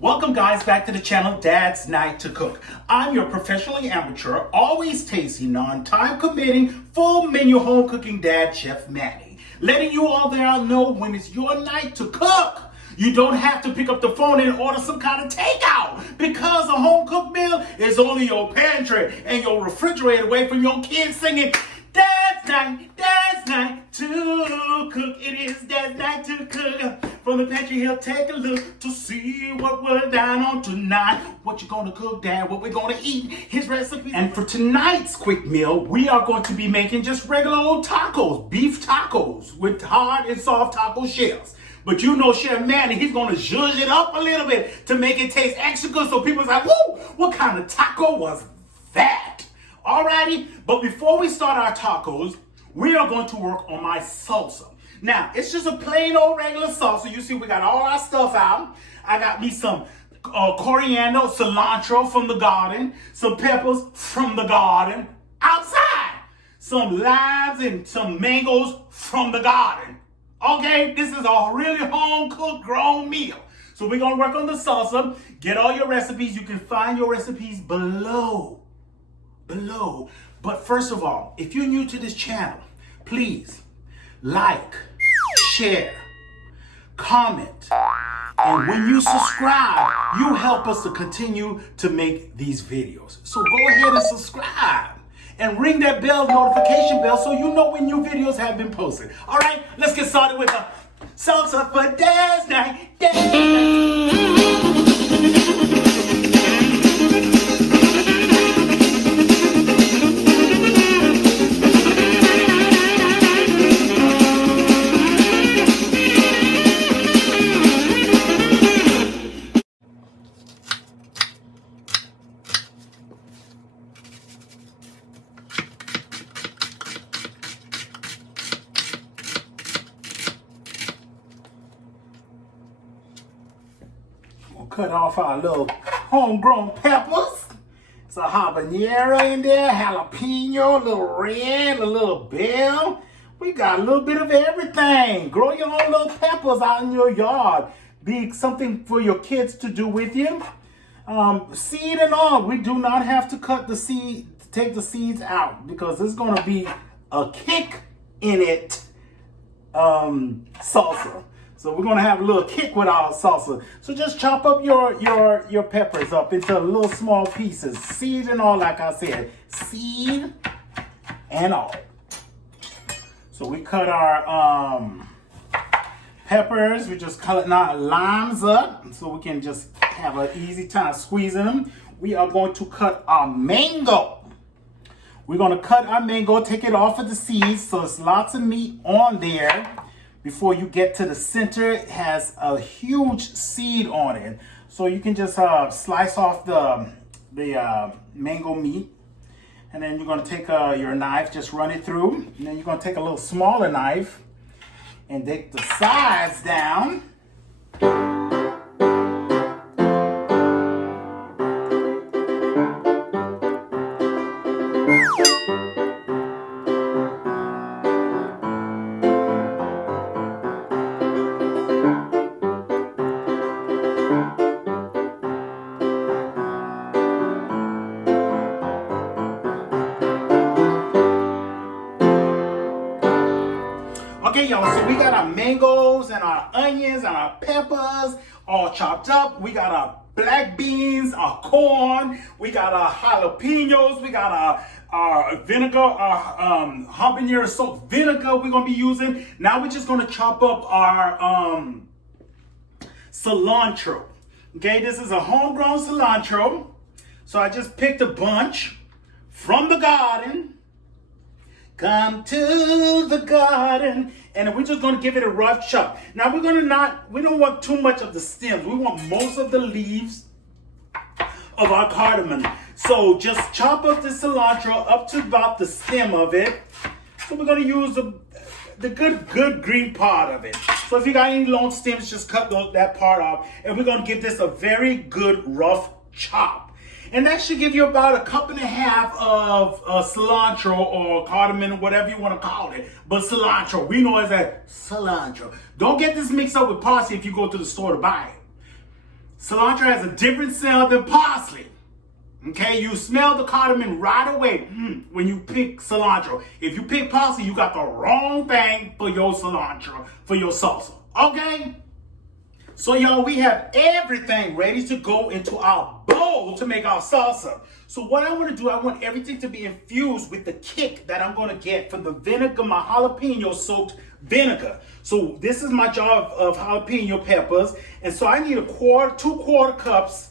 Welcome guys back to the channel Dadznight2cook. I'm your professionally amateur, always tasty, non-time committing, full menu home cooking dad, Chef Manny. Letting you all there know when it's your night to cook. You don't have to pick up the phone and order some kind of takeout because a home cooked meal is only your pantry and your refrigerator away from your kids singing, Dad's night to cook. It is Dad's night to cook. From the pantry, he'll take a look to see what we're down on tonight. What you gonna cook, Dad? What we're gonna eat? His recipes. And for tonight's quick meal, we are going to be making just regular old tacos, beef tacos with hard and soft taco shells. But you know Chef Manny, he's gonna zhuzh it up a little bit to make it taste extra good so people's like, woo, what kind of taco was that? Alrighty, but before we start our tacos, we are going to work on my salsa. Now, it's just a plain old regular salsa. You see, we got all our stuff out. I got me some coriander, cilantro from the garden, some peppers from the garden, outside, some limes and some mangoes from the garden. Okay, this is a really home-cooked, grown meal. So we're gonna work on the salsa. Get all your recipes. You can find your recipes below. But first of all, if you're new to this channel, please like, share, comment, and when you subscribe, you help us to continue to make these videos. So go ahead and subscribe and ring that notification bell so you know when new videos have been posted. All right, let's get started with the salsa for Dad's night. Cut off our little homegrown peppers. It's a habanero in there, jalapeno, a little red, a little bell. We got a little bit of everything. Grow your own little peppers out in your yard. Be something for your kids to do with you. Seed and all, we do not have to cut the seed, take the seeds out because there's gonna be a kick in it salsa. So we're gonna have a little kick with our salsa. So just chop up your peppers up into little small pieces. Seed and all, like I said. Seed and all. So we cut our peppers. We just cutting our limes up so we can just have an easy time squeezing them. We are going to cut our mango. We're gonna cut our mango, take it off of the seeds so there's lots of meat on there. Before you get to the center, it has a huge seed on it. So you can just slice off the mango meat. And then you're gonna take your knife, just run it through. And then you're gonna take a little smaller knife and take the sides down. Okay, y'all, so we got our mangoes and our onions and our peppers all chopped up. We got our black beans, our corn, we got our jalapenos, we got our vinegar, our habanero soaked vinegar we're gonna be using. Now we're just gonna chop up our cilantro. Okay, this is a homegrown cilantro. So I just picked a bunch from the garden. Come to the garden, and we're just gonna give it a rough chop. Now we don't want too much of the stems. We want most of the leaves of our cardamom. So just chop up the cilantro up to about the stem of it. So we're gonna use the good green part of it. So if you got any long stems, just cut that part off. And we're gonna give this a very good rough chop. And that should give you about a cup and a half of cilantro or cardamom, whatever you want to call it. But cilantro, we know it as cilantro. Don't get this mixed up with parsley if you go to the store to buy it. Cilantro has a different smell than parsley. Okay, you smell the cardamom right away when you pick cilantro. If you pick parsley, you got the wrong thing for your cilantro, for your salsa. Okay? So y'all, we have everything ready to go into our bowl to make our salsa. So what I want to do, I want everything to be infused with the kick that I'm going to get from the vinegar, my jalapeno soaked vinegar. So this is my jar of jalapeno peppers. And so I need 2 cups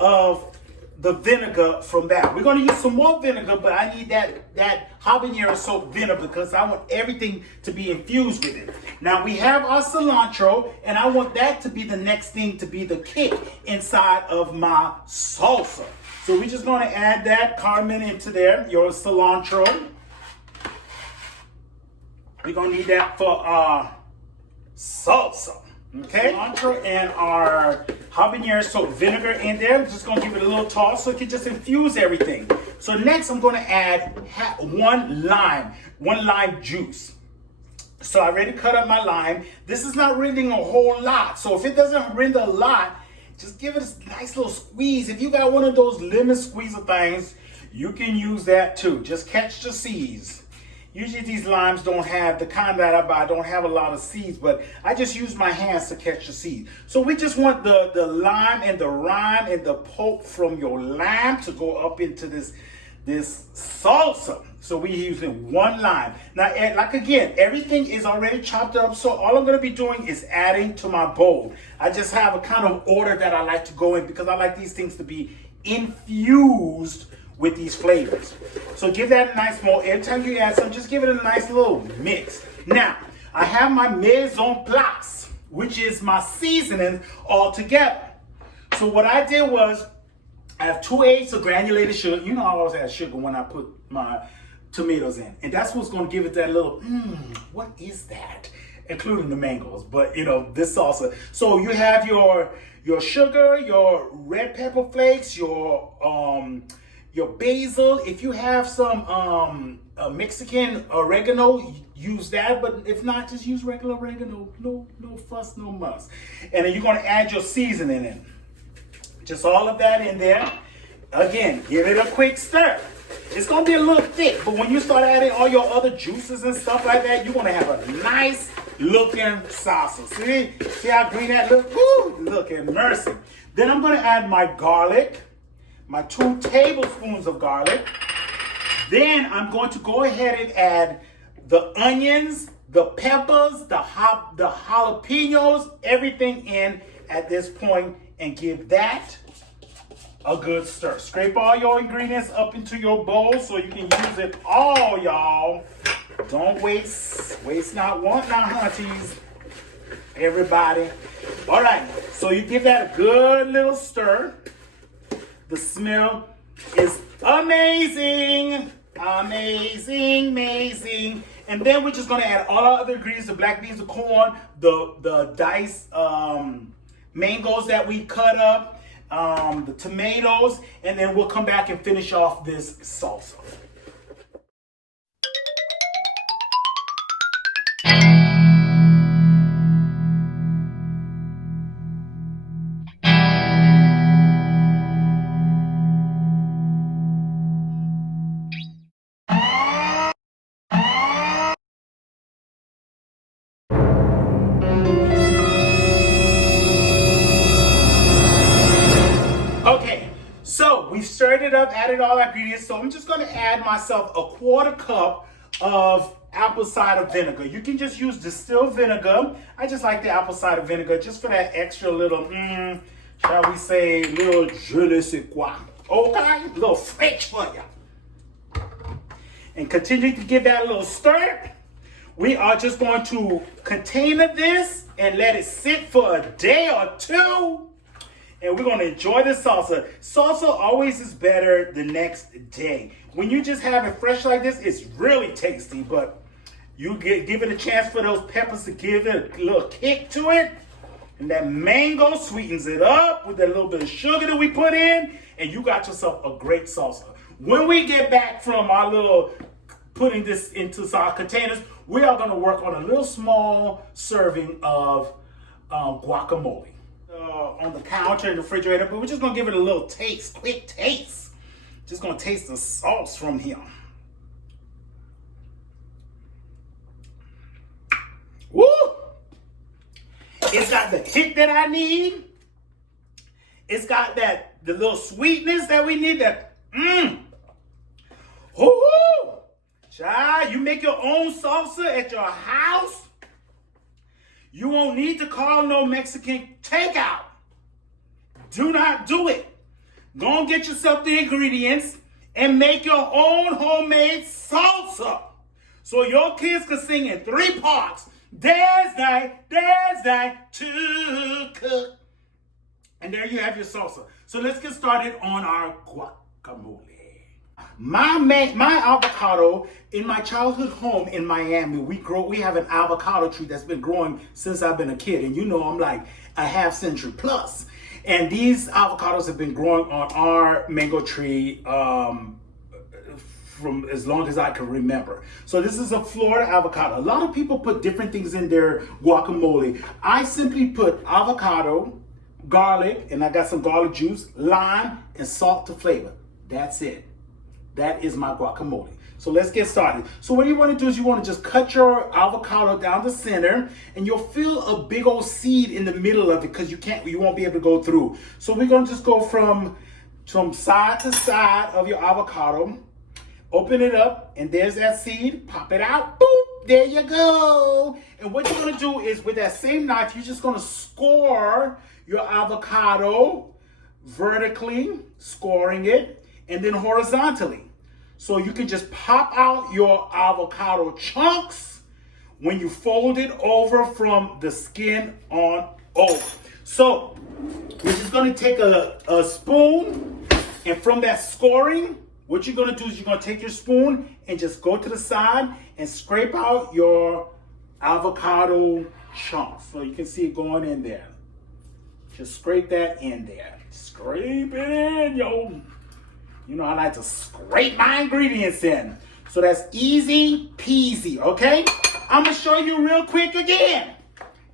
of the vinegar from that. We're going to use some more vinegar, but I need that habanero soaked vinegar because I want everything to be infused with it. Now we have our cilantro, and I want that to be the next thing to be the kick inside of my salsa. So we're just going to add that cardamom into there, your cilantro. We're going to need that for our salsa. Okay, cilantro and our habanero soaked vinegar in there. I'm just going to give it a little toss so it can just infuse everything. So next I'm going to add 1 lime juice. So I already cut up my lime. This is not rending a whole lot. So if it doesn't render a lot, just give it a nice little squeeze. If you got one of those lemon squeezer things, you can use that too. Just catch the seeds. Usually these limes don't have, the kind that I buy don't have a lot of seeds, but I just use my hands to catch the seeds. So we just want the lime and the rind and the pulp from your lime to go up into this salsa. So we're using 1 lime. Now, like again, everything is already chopped up, so all I'm gonna be doing is adding to my bowl. I just have a kind of order that I like to go in because I like these things to be infused with these flavors. So give that a nice mold. Every time you add some, just give it a nice little mix. Now, I have my mise en place, which is my seasoning all together. So what I did was, I have 2 eggs of granulated sugar. You know I always add sugar when I put my tomatoes in. And that's what's gonna give it that little, what is that? Including the mangoes, but you know, this salsa. So you have your sugar, your red pepper flakes, your basil. If you have some Mexican oregano, use that. But if not, just use regular oregano. No fuss, no muss. And then you're gonna add your seasoning in. Just all of that in there. Again, give it a quick stir. It's gonna be a little thick, but when you start adding all your other juices and stuff like that, you're gonna have a nice looking salsa. See how green that looks? Woo, look at mercy. Then I'm gonna add my garlic. My 2 tablespoons of garlic. Then I'm going to go ahead and add the onions, the peppers, the jalapenos, everything in at this point, and give that a good stir. Scrape all your ingredients up into your bowl so you can use it all, y'all. Don't waste not, want not, hunties. Everybody. All right, so you give that a good little stir. The smell is amazing, amazing. And then we're just gonna add all our other ingredients, the black beans, the corn, the diced mangoes that we cut up, the tomatoes, and then we'll come back and finish off this salsa. Okay, so we've stirred it up, added all our ingredients. So I'm just going to add myself a 1/4 cup of apple cider vinegar. You can just use distilled vinegar. I just like the apple cider vinegar just for that extra little, shall we say, little je ne sais quoi. Okay, a little French for you. And continue to give that a little stir. We are just going to container this and let it sit for a day or 2. And we're going to enjoy the salsa. Salsa always is better the next day. When you just have it fresh like this, it's really tasty. But you give it a chance for those peppers to give it a little kick to it. And that mango sweetens it up with that little bit of sugar that we put in. And you got yourself a great salsa. When we get back from our little putting this into our containers, we are going to work on a little small serving of guacamole. on the counter in the refrigerator, but we're just gonna give it a little taste, quick taste. Just gonna taste the sauce from here. Woo! It's got the hit that I need. It's got the little sweetness that we need. Woo-hoo! Child, you make your own salsa at your house. You won't need to call no Mexican takeout. Do not do it. Go and get yourself the ingredients and make your own homemade salsa. So your kids can sing in 3 parts. Dadznight2cook. And there you have your salsa. So let's get started on our guacamole. My avocado, in my childhood home in Miami, we have an avocado tree that's been growing since I've been a kid. And you know I'm like a half century plus. And these avocados have been growing on our mango tree from as long as I can remember. So this is a Florida avocado. A lot of people put different things in their guacamole. I simply put avocado, garlic, and I got some garlic juice, lime, and salt to flavor. That's it. That is my guacamole. So let's get started. So what you want to do is you want to just cut your avocado down the center, and you'll feel a big old seed in the middle of it because you won't be able to go through. So we're going to just go from side to side of your avocado. Open it up, and there's that seed. Pop it out. Boop. There you go. And what you're going to do is with that same knife, you're just going to score your avocado vertically, scoring it, and then horizontally. So you can just pop out your avocado chunks when you fold it over from the skin on over. So we're just going to take a spoon, and from that scoring, what you're going to do is you're going to take your spoon and just go to the side and scrape out your avocado chunks. So you can see it going in there. Just scrape that in there. Scrape it in, yo. You know I like to scrape my ingredients in. So that's easy peasy, okay? I'm going to show you real quick again.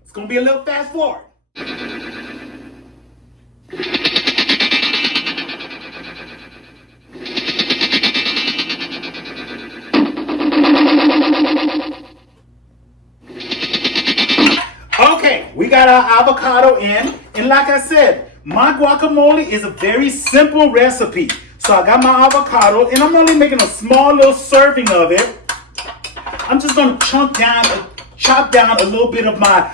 It's going to be a little fast forward. Okay, we got our avocado in. And like I said, my guacamole is a very simple recipe. So I got my avocado, and I'm only making a small little serving of it. I'm just going to chop down a little bit of my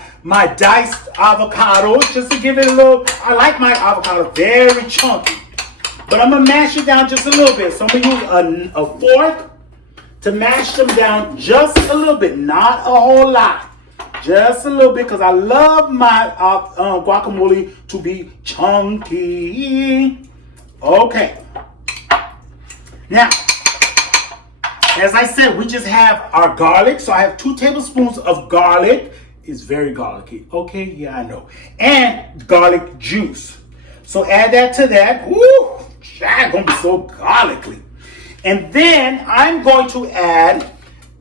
diced avocado just to give it a little. I like my avocado very chunky, but I'm going to mash it down just a little bit. So I'm going to use a fork to mash them down just a little bit, not a whole lot. Just a little bit, because I love my guacamole to be chunky. Okay. Now, as I said, we just have our garlic. So I have 2 tablespoons of garlic. It's very garlicky. Okay, yeah, I know. And garlic juice. So add that to that. Woo! It's going to be so garlicky. And then I'm going to add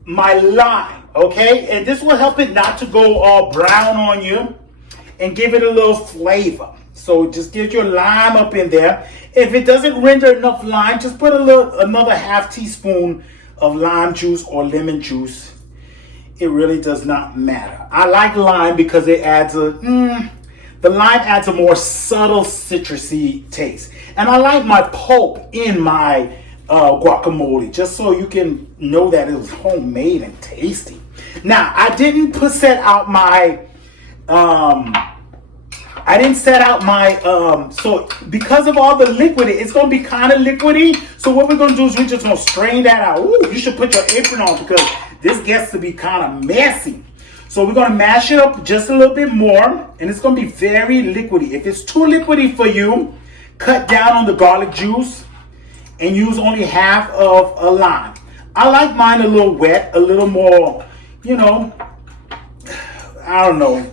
my lime. Okay? And this will help it not to go all brown on you and give it a little flavor. So just get your lime up in there. If it doesn't render enough lime, just put another half teaspoon of lime juice or lemon juice. It really does not matter. I like lime because it adds the lime adds a more subtle citrusy taste. And I like my pulp in my guacamole, just so you can know that it was homemade and tasty. Now, I didn't set out my so because of all the liquid, it's going to be kind of liquidy. So what we're going to do is we're just going to strain that out. Ooh, you should put your apron on because this gets to be kind of messy. So we're going to mash it up just a little bit more, and it's going to be very liquidy. If it's too liquidy for you, cut down on the garlic juice and use only half of a lime. I like mine a little wet, a little more, I don't know,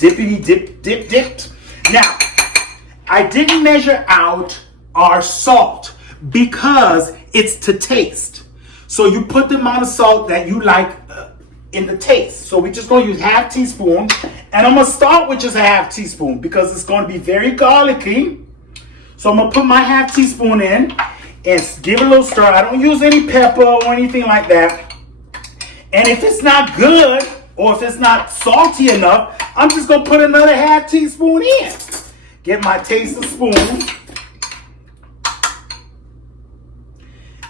dipped. Now, I didn't measure out our salt because it's to taste. So you put the amount of salt that you like in the taste. So we're just going to use half teaspoon. And I'm going to start with just a half teaspoon because it's going to be very garlicky. So I'm going to put my half teaspoon in and give it a little stir. I don't use any pepper or anything like that. And if it's not good or if it's not salty enough, I'm just going to put another half teaspoon in. Get my taster spoon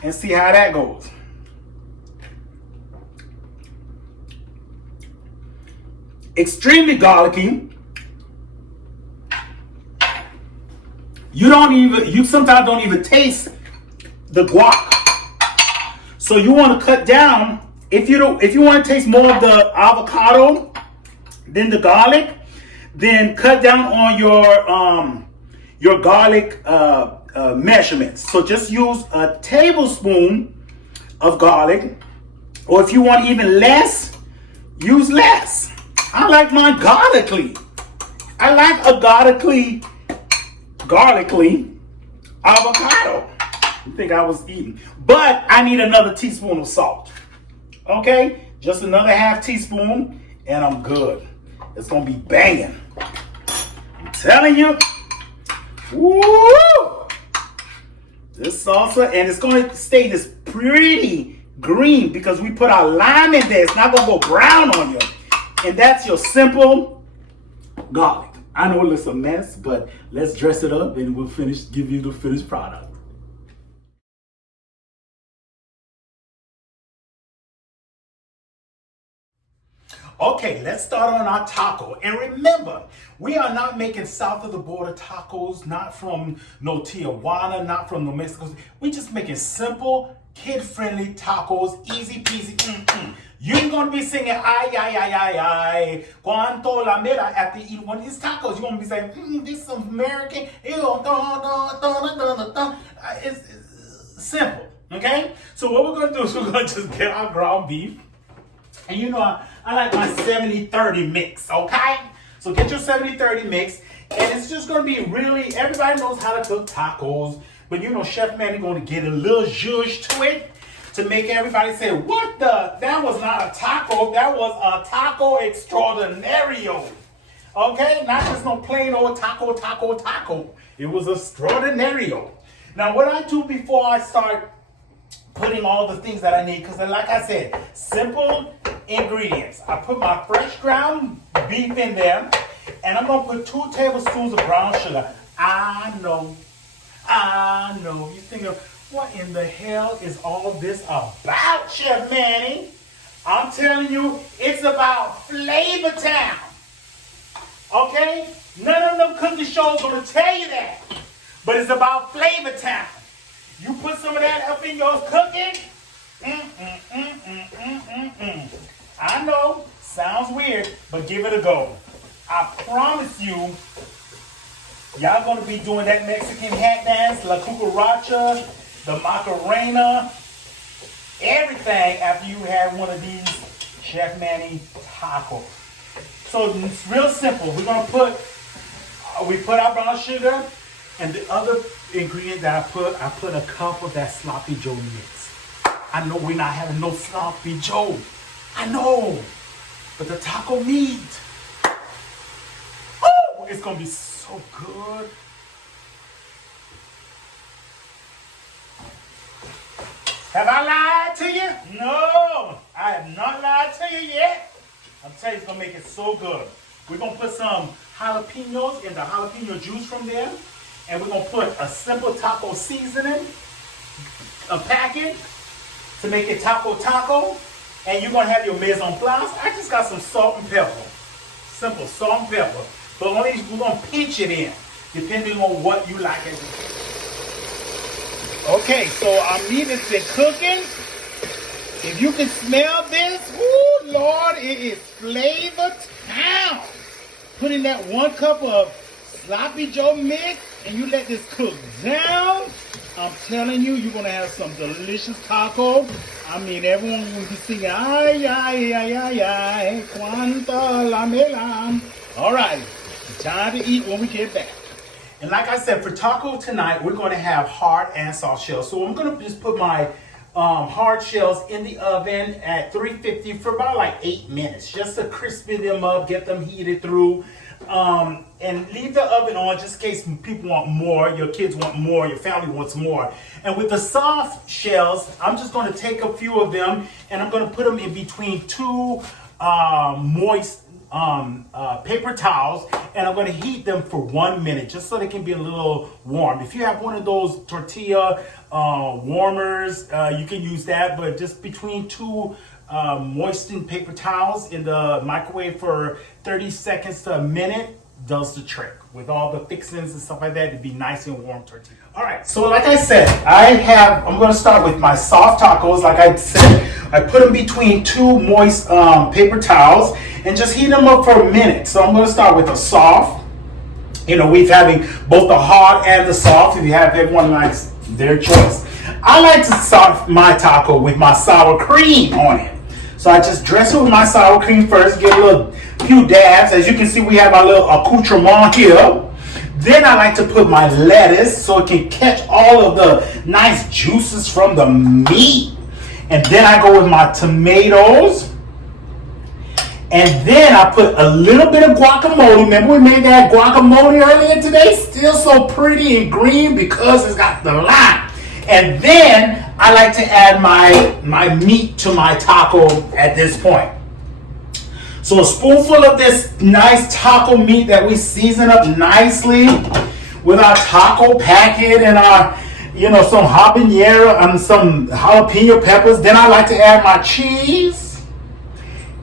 and see how that goes. Extremely garlicky. You sometimes don't even taste the guac. So you want to cut down. If you want to taste more of the avocado than the garlic, then cut down on your garlic measurements. So just use a tablespoon of garlic, or if you want even less, use less. I like mine garlicly. I like a garlicly avocado. You think I was eating? But I need another teaspoon of salt. Okay, just another half teaspoon, and I'm good. It's gonna be banging. I'm telling you. Woo! This salsa, and it's gonna stay this pretty green because we put our lime in there. It's not gonna go brown on you. And that's your simple garlic. I know it's a mess, but let's dress it up and we'll give you the finished product. Okay, let's start on our taco. And remember, we are not making south of the border tacos, not from no Tijuana, not from no Mexico. We're just making simple, kid-friendly tacos, easy peasy. You ain't gonna be singing ay, ay, ay, ay, ay, cuanto la mera after you eat one of these tacos. You're gonna be saying, this is American, it's simple, okay? So what we're gonna do is we're gonna just get our ground beef. And you know, I like my 70-30 mix, okay? So get your 70-30 mix, and it's just gonna be really, everybody knows how to cook tacos, but you know, Chef Manny gonna get a little zhuzh to it to make everybody say, what the, that was not a taco, that was a taco extraordinario. Okay, not just no plain old taco. It was extraordinario. Now what I do before I start putting all the things that I need, because like I said, simple ingredients. I put my fresh ground beef in there, and I'm gonna put 2 tablespoons of brown sugar. I know, you think of, what in the hell is all this about, Chef Manny? I'm telling you, it's about Flavor Town. Okay? None of them cooking shows gonna tell you that. But it's about Flavor Town. You put some of that up in your cooking. I know, sounds weird, but give it a go. I promise you, y'all gonna be doing that Mexican hat dance, La Cucaracha, the Macarena, everything after you have one of these Chef Manny tacos. So it's real simple. We're gonna we put our brown sugar, and the other ingredient that I put a cup of that sloppy Joe mix. I know we're not having no sloppy Joe. I know, but the taco meat, oh, it's gonna be so good. Have I lied to you? No, I have not lied to you yet. I'm telling you, it's gonna make it so good. We're gonna put some jalapeños in the jalapeno juice from there, and we're gonna put a simple taco seasoning, a packet to make it taco, and you're gonna have your mise en place. I just got some salt and pepper, simple salt and pepper, but only we're gonna pinch it in, depending on what you like it. Okay, so our meat is cooking. If you can smell this, oh Lord, it is Flavor Town. Put in that 1 cup of sloppy Joe mix, and you let this cook down. I'm telling you, you're gonna have some delicious taco. I mean, everyone will be singing, ay, ay, ay, ay, ay, cuanta la mela. All right, time to eat when we get back. And like I said, for taco tonight, we're going to have hard and soft shells. So I'm going to just put my hard shells in the oven at 350 for about like 8 minutes, just to crispy them up, get them heated through, and leave the oven on just in case people want more, your kids want more, your family wants more. And with the soft shells, I'm just going to take a few of them and I'm going to put them in between two moist paper towels, and I'm going to heat them for 1 minute just so they can be a little warm. If you have one of those tortilla warmers, you can use that, but just between two moistened paper towels in the microwave for 30 seconds to a minute does the trick. With all the fixings and stuff like that, it'd be nice and warm tortilla. All right, so like I said, I'm going to start with my soft tacos. Like I said, I put them between two moist paper towels and just heat them up for a minute. So I'm going to start with a soft. You know, we're having both the hard and the soft. If you have, everyone likes their choice. I like to start my taco with my sour cream on it. So I just dress it with my sour cream first, get a few dabs. As you can see, we have our little accoutrement here. Then I like to put my lettuce so it can catch all of the nice juices from the meat. And then I go with my tomatoes. And then I put a little bit of guacamole. Remember we made that guacamole earlier today? Still so pretty and green because it's got the lime. And then I like to add my meat to my taco at this point. So a spoonful of this nice taco meat that we season up nicely with our taco packet and our, some habanero and some jalapeno peppers. Then I like to add my cheese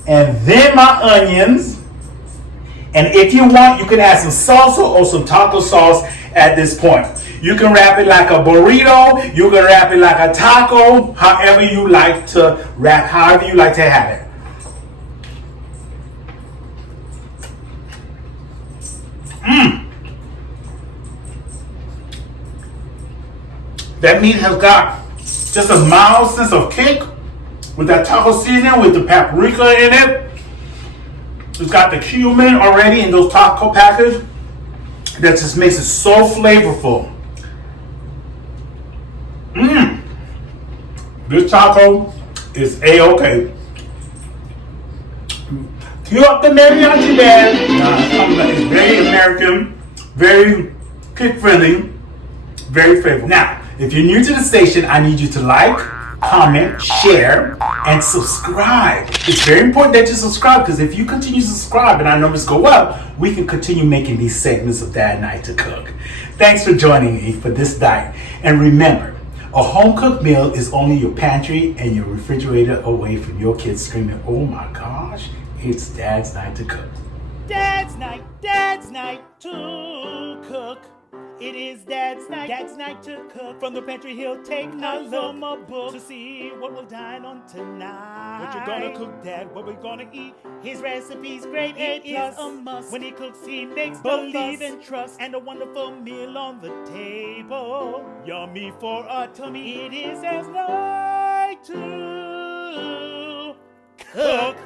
and then my onions. And if you want, you can add some salsa or some taco sauce at this point. You can wrap it like a burrito. You can wrap it like a taco. However you like to wrap, however you like to have it. That meat has got just a mild sense of kick with that taco seasoning with the paprika in it. It's got the cumin already in those taco packets. That just makes it so flavorful. This taco is A-okay. Cue up the mariachi band. It's very American, very kid-friendly, very flavorful. Now, if you're new to the station, I need you to like, comment, share, and subscribe. It's very important that you subscribe because if you continue to subscribe and our numbers go up, we can continue making these segments of Dad Night to Cook. Thanks for joining me for this diet. And remember, a home-cooked meal is only your pantry and your refrigerator away from your kids screaming, "Oh my gosh, it's Dad's Night to Cook." Dad's night to cook. It is Dad's night to cook. From the pantry he'll take a look from a book to see what we'll dine on tonight. What you gonna cook, Dad? What we gonna eat? His recipe's great, it is a must. When he cooks, he makes believe and trust, and a wonderful meal on the table. Yummy for our tummy. It is Dad's night to cook.